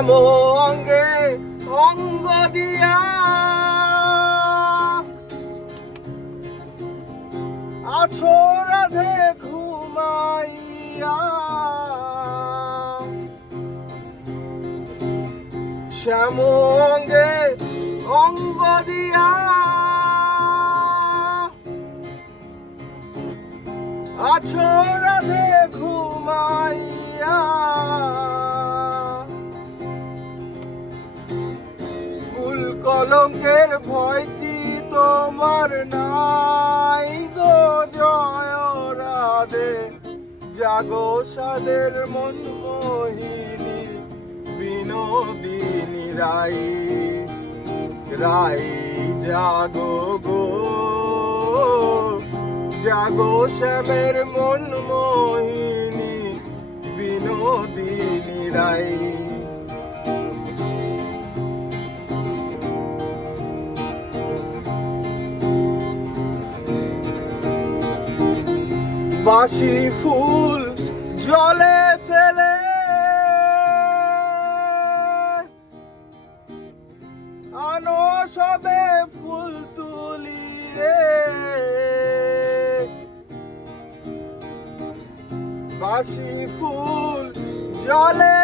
শ্যাম অঙ্গে অঙ্গ দিয়া আছো রাধে ঘুমাইয়া, শ্যাম অঙ্গে অঙ্গ দিয়া আছো রাধে ঘুমাইয়া। কুল কলঙ্কের ভয় কি তোমার নাই গো জয় রাধে, জাগো সাদের মন মোহিনী বিনোদিনী রাই রাই, জাগো গো জাগো শ্যামের মন মোহিনী বিনোদিনী রাই। বাসি ফুল জলে ফেলে আনো সবে ফুল তুলিয়ে, বাসি ফুল জলে